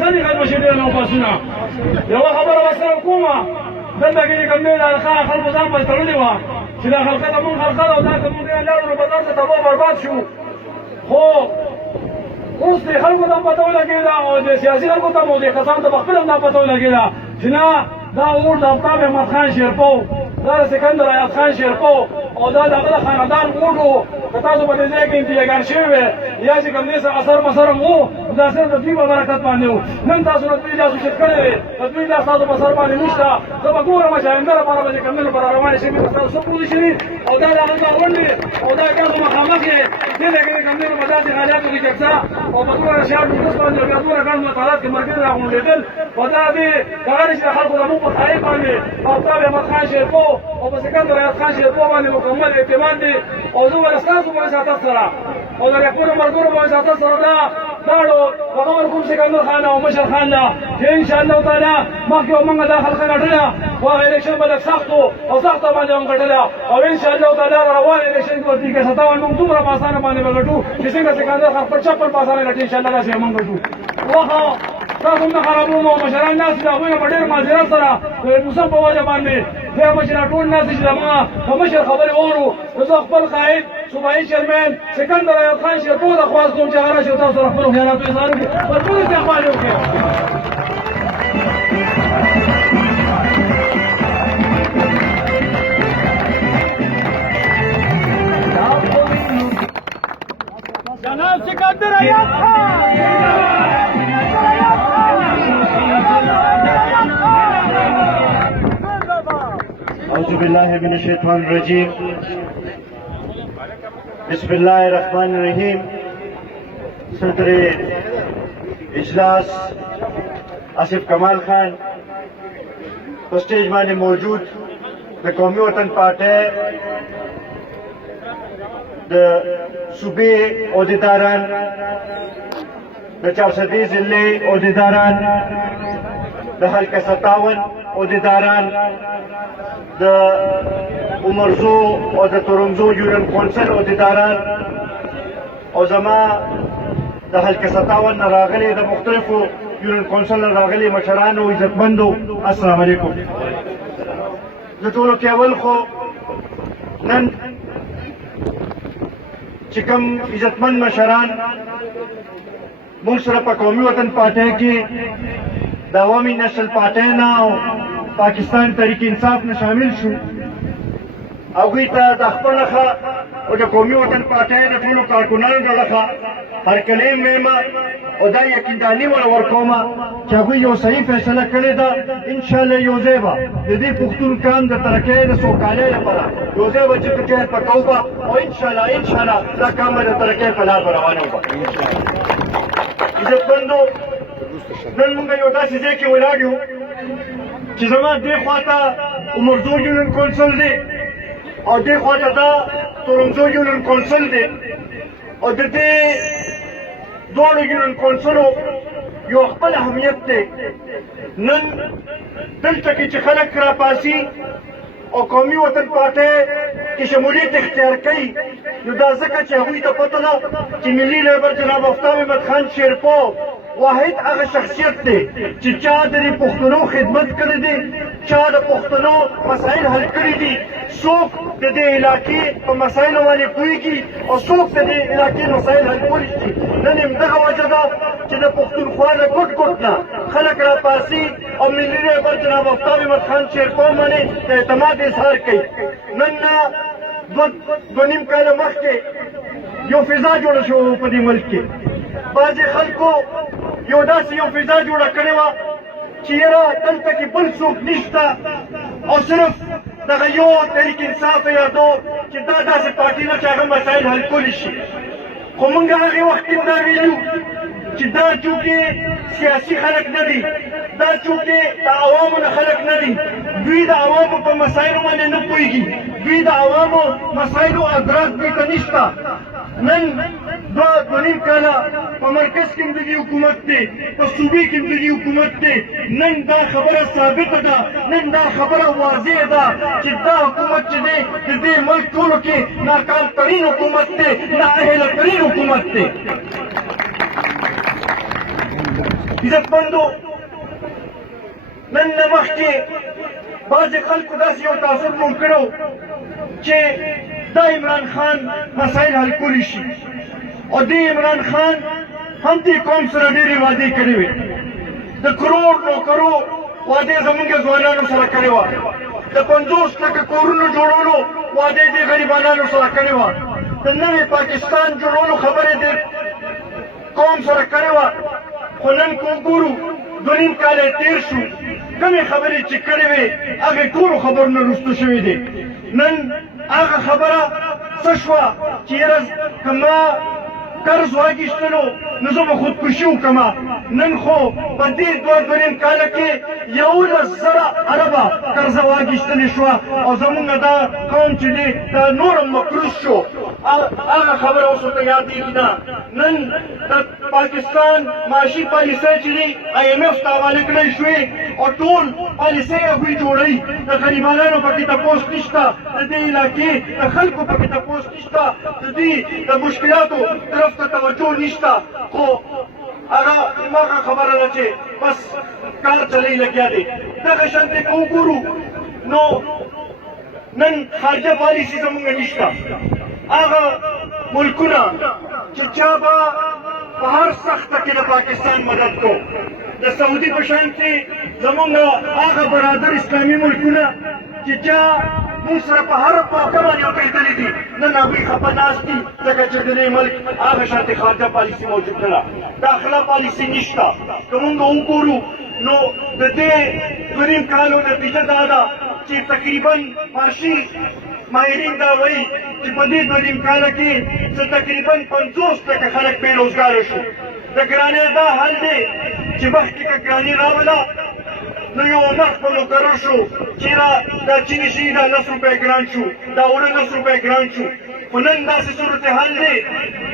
څنګه غل بشي دی نو پاسونه یو خبره وسره کومه دلته کې کوم دی خلکو ځان په تړلې و چې دا خلک ته مونږ خلک او دا کوم دی لاړو په بازار ته تباہ برباد شو خو اوس د خلکو ته پته ولګېده او د سیاسي خلکو ته مو د کسانو ته خپل هم پته ولګېده چې نه دا اور د آفتاب احمد خان شیرپو دا د سکندر ایاز خان شیرپو او دا دغه د خاندان اوټو که تاسو په دې ځای کې امتیاګان شوي وې یا چې کوم دې سره اثر مسر هم وو دا صرف د دوی په برکت باندې وو نن تاسو نه دوی جاسوسیت کړی دی د دوی دا ستاسو په سر باندې نشته زه به ګورم چې آینده لپاره به چې کوم دې لپاره روانې شي به تاسو څه پوزیشن او دا د هغه ګاونډ دی او دا ګازو مخامخ یې دې ځای کې کوم دې په داسې حالاتو کې جګړه او په دومره شاړ ډوډس باندې بیا دومره ګڼ مطالعات کې مرکز راغونډېدل په دا دې دغه نشي د خلکو زموږ په تاریخ باندې آفتاب احمد خان شیرپو او په سکندر ایاز خان شیرپو باندې مکمل اعتماد دی او زه به ستاسو په وساطت سره او د خپلو ملګرو په وساطت سره دا لاړو هغه مرحوم سکندر خان او مشر خان ده چې انشاءالله تعالی مخکې به موږ دا خلقه ګټله خو هغه الیکشن به لږ سخت و او سخته باندې هم ګټله او انشاءالله تعالی روان الیکشن کې ورته کې 57 موږ دومره په اسانه باندې به ګټو چې څنګه سکندر خان خپل 56 په اسانه ګټي انشاءالله داسې موږ ګټو وخه تاسو نه خرابوم او مشران ناس د هغوی نه په ډېر معذرت سره د موسم په وجه باندې بیا مشران ټول ناس چې زما په مشر خبرې واورو نو زه خپل قائد صوبایي چیرمین سکندر ایاز خان شیرپو ته خواست کوم چې هغه راشي تاسو سره خپلو خیالاتو اظهار وکړي په ټولو استقبال یې وکړي جناب سکندر ایاز خان أعوذ بالله من الشيطان الرجيم بسم الله الرحمن الرحيم صدر اجلاس آصف کمال خان په سټیج باندې موجود د قومي وطن پارټۍ د صوبې عہدیداران د چارسدي ضلعې عہدیداران د حلقه 57 عہدیداران د عمرزو او د تورنزو یونین کونسل عہدیداران او زما د حلقه 57 نه راغلي د مختلفو یونین کونسل نه راغلي مشرانو او عزتمندو السلام علیکم. د ټولو کې اول خو نن چې کوم عزتمند مشران موږ سره په قومي وطن پارټۍ کې د عوامي نسل پارټۍ نه او پاکستان تحریک انصاف نه شامل شو هغوی ته د خپل لخوا او د قومي وطن پارټۍ د ټولو کارکنانو د لخوا هرکلی وایم او دا یقینداني ورکومه چې هغوی یو صحیح فیصله کړې ده انشاءالله یو ځای به د دې پښتون قام د ترقۍ د سوکالۍ لپاره یو ځای به جدوجہد پکوو به او انشاءالله دا قام به د ترقۍ په لار به روانه وبه عزتمندو نن موږ یو داسې ځای کې ولاړ یو چې زما دې خواته عمرزو یونین کونسل دی او دې خواته دا تورنزو یونین کونسل دی او د دې دواړو یونین کونسلو یو خپل اهمیت دی. نن دلته کې چې خلک راپاسي او قومي وطن پارټۍ کې شمولیت اختیار کوي نو دا ځکه چې هغوی ته پته ده چې ملي لیبر جناب آفتاب احمد خان شیرپو واحد هغه شخصیت دی چې چا د پښتنو خدمت کړی دی چا د پښتنو مسایل حل کړي دي څوک د دې علاقې په مسایلو باندې پوهېږي او څوک د دې علاقې مسایل حل کولی شي. نن همدغه وجه ده چې د پښتونخوا له ګوټ ګوټ نه خلک راپاسي او ملي لیبر جناب آفتاب احمد خان شیرپو باندې د اعتماد اظهار کوي. نن دوه نیم کاله مخکې یو فضا جوړه شوه په دې ملک کې بعضې خلکو یو داسې یو فضا جوړه کړې وه چې یاره دلته کې بل څوک نشته او صرف دغه یو تحریک انصاف یادو چې دا داسې پارټي ده چې هغه مسایل حل کولی شي. خو موږ هغې وخت کې دا ویلو چې دا چونکې سیاسي خلک نه دي دا چونکې د عوامو نه خلک نه دي دوی د عوامو په مسایلو باندې نه پوهېږي دوی د عوامو مسایلو ادراک دوی ته نشته. نن دوه نیم کاله په مرکز کې هم د دې حکومت دی په صوبې کې هم د دې حکومت دی نن دا خبره ثابته ده نن دا خبره واضح ده چې دا حکومت چې دی د دې ملک ټولو کې ناکام ترین حکومت دی نااهله ترین حکومت دی. عزتمندو نن نه مخکې بعضې خلکو داسې یو تاثر جوړ کړی چې دا عمران خان مسایل حل کولی شي او دې عمران خان هم دې قوم سره ډېرې وعدې کړې وې د کروڑ نوکرو وعدې زمونږ ځوانانو سره کړې وه د 50 کورونو جوړولو وعدې دې غریبانانو سره کړې وه د نوې پاکستان جوړولو خبرې دې قوم سره کړې وه خو نن که وګورو 2.5 کاله تېر شو کومې خبرې چې کړې وې هغې ټولو خبرونه رستو شوي دي نن هغه خبره څه شوه چې یاره که ما قرض واخیستلو نو زه به خودکشي وکړم نن خو په دې 2.5 کاله کې 11,000 اربه قرضه واخیستلې شوه او زمونږ دا قوم چې دی دا نور هم مقروض شو هغه خبره اوس ورته یادېږي نه نن د پاکستان معاشي پالیسۍ چې دی IMF ته حوالې کړی شوې او ټول پالیسۍ هغوی جوړوي د غریبانانو پکې تپوس نشته د دې علاقې د خلکو پکې تپوس نشته د دې د مشکلاتو طرف ته توجه نشته خو هغه هماغه خبره ده چې بس کار چلی لګیا دی دغه شانتې که وګورو نو نن خارجه پالیسي زمونږ نشته هغه ملکونه چې چا به په هر سخته کې د پاکستان مدد کو د سعودي په شان کې زمونږ هغه برادر اسلامي ملکونه چې چا موږ سره په هر موقع باندې وپېژندلي دي نن هغوی خفه ناست دي ځکه چې د دې ملک هغه شانتې خارجه پالیسي موجوده ده داخله پالیسي نشته که موږ وګورو نو د دې 2.5 کالو نتیجه دا ده چې تقریبا معاشي ماهرین دا وایي چې په دې 2.5 کاله کې څه تقریبا 50% خلک بېروزګاره شو د ګرانۍ دا حل دی چې مخکې که ګراني راوله نو یو نرخ په مقرر شو چې دا چیني شي دا 10 روپۍ ګران شو دا اوړه 10 روپۍ ګران شو خو نن داسې صورتحال دی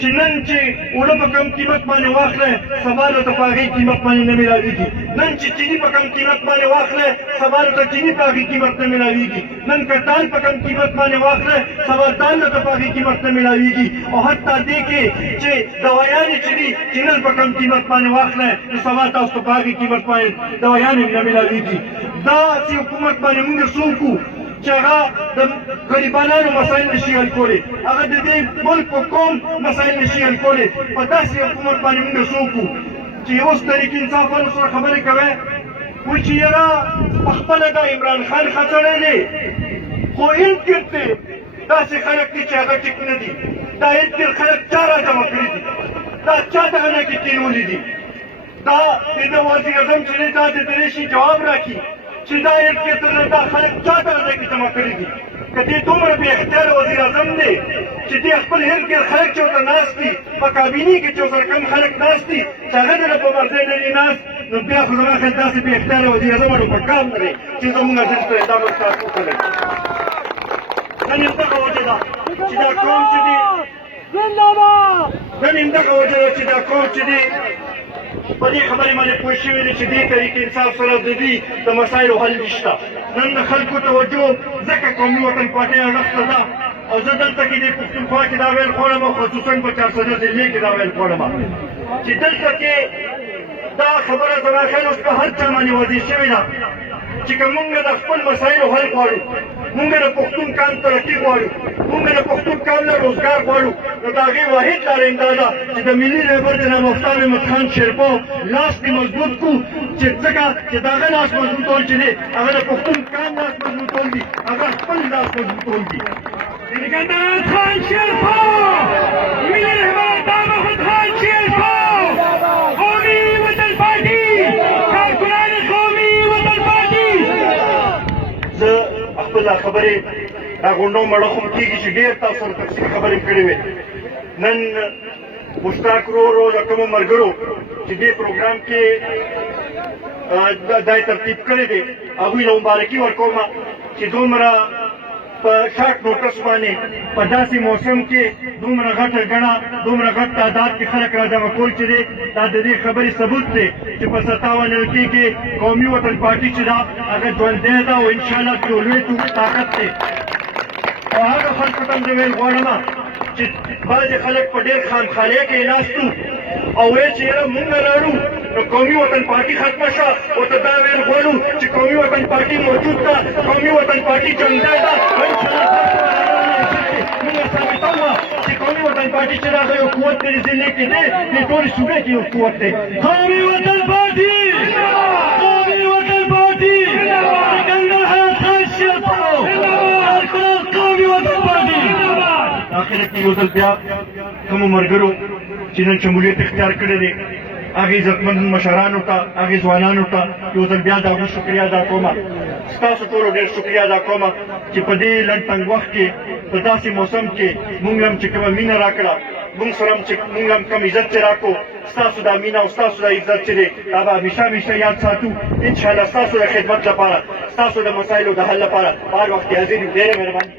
چې نن چې اوړه په کم قیمت باندې واخلی سبا له ته په هغې قیمت باندې نه میلاوېږي نن چې چیني په کم قیمت باندې واخلی سبا له ته چیني په هغې قیمت نه میلاوېږي نن که دال په کم قیمت باندې واخلی سبا دال له ته په هغې قیمت نه میلاوېږي او حتی دې کې چې دوایانې چې دي چې نن په کم قیمت باندې واخلی نو سبا تاسو ته په هغې قیمت باندې دوایانې نه میلاوېږي داسې حکومت باندې مونږ څه وکړو چې هغه د غریبانانو مسایل نشي حل کولی هغه د دې ملک په قوم مسایل نشي حل کولی په داسې حکومت باندې مونږ څه وکړو چې اوس طریق انصافانو سره خبرې کوی وایي چې یاره پخپله دا عمران خان خڅړی دی خو هندګرد دی داسې خلک دي چې هغه ټیک نه دي دا هندګرد خلک چا را جمع کړي دي دا چا دغه نه کې کېنولي دي دا د وزیر اعظم چې دی دا د دې شي جواب راکړي چې دا هندګرد دا خلک چا دغه نه کې جمع کړي دي که دې دومره بې اختیاره وزیر اعظم دی چې دې خپل هندګرد خلک چې ورته ناست دي په کابینې کې چې ورسره کم خلک ناست دي چې هغه د په مرضۍ نه دي ناست نو بیا خو زما خیال داسې بې اختیاره وزیر اعظم ورته په کار نه دی چې زموږ ارزښت ته دا مستحق وکړی نن همدغه وجه ده چې دا قوم چې دی نن همدغه وجه ده چې دا قوم چې دی په دې خبرې باندې پوه شوي دي چې دې طریق انصاف سره د دې د مسایلو حل نشته نن د خلکو توجه ځکه قومي وطن پارټۍ اړخته ده او زه دلته کې د پښتونخوا کې دا ویل غواړم خصوصا په 400 ضلعې کې دا ویل غواړم چې دلته کې دا خبره زما خیال اوس په هر چا باندې واضح شوې ده چې که مونږ د خپل مسایلو حل غواړو مونږ د پښتون قام ترقي غواړو مونږ د پښتون قام نه روزګار غواړو نو د هغې واحد لاره همدا ده چې د ملي رهبر جناب آفتاب احمد خان شیرپا لاس دې مضبوط کړو چې ځکه چې د هغه لاس مضبوطول چې دی هغه د پښتون قام لاس مضبوطول دي هغه خپل لاس مضبوطول دي سکندر خان شیرپا ملي رهبر آفتاب احمد خان شیرپا قومي وطن پارټي کارکنان قومي وطن پارټي زه خپله خبرې راغونډو مړه خو کېږي چې ډېر تاسو سره تفصیل خبرې کړې وې نن مشتاق ورو د کومو ملګرو چې دې پروګرام کې دا ترتیب کړی دی هغوی له مبارکي ورکوم چې دومره په شارټ نوټس باندې په داسې موسم کې دومره غټه ګڼه دومره غټ تعداد کې خلک را جمع کول چې دی دا د دې خبرې ثبوت دی چې په 57 کې قومي وطن پارټي چې ده هغه ژوندی ده او انشاءالله یو لوی طاقت دی او هغه خلکو ته هم زه ویل غواړم چې بعضې خلک په ډېر خامخالۍ کې ناست او وایي چې یاره مونږ لاړو نو قومي وطن پارټي ختمه شوه ورته دا ویل غواړو چې قومي وطن پارټي موجود ده قومي وطن پارټي ژوندی ده موږ ثابتوه چې قومي وطن پارټي چې دا یو قوت دی ضلع کې دی دې ټولې صوبې کې یو قوت دی قومي وطن پارټي قومي وطن پارټي سکندر حیات خان شیرپاو قومي وطن پارټي آخر کې یو ځل بیا کومو ملګرو چې نن شمولیت اختیار کړی دی هغې عزتمند مشرانو ته هغې ځوانانو ته یو ځل بیا د هغوی شکریه ادا کومه ستاسو ټولو ډېر شکریه ادا کومه چې په دې لنډ تنګ وخت کې په داسې موسم کې موږ هم چې کومه مینه راکړه موږ سره هم چې موږ هم کم عزت چې راکړو ستاسو دا مینه او ستاسو دا عزت چې دی دا به همیشه همیشه یاد ساتو انشاءالله ستاسو د خدمت لپاره ستاسو د مسایلو د حل لپاره په هر وخت کې حاضر یو ډېره مهرباني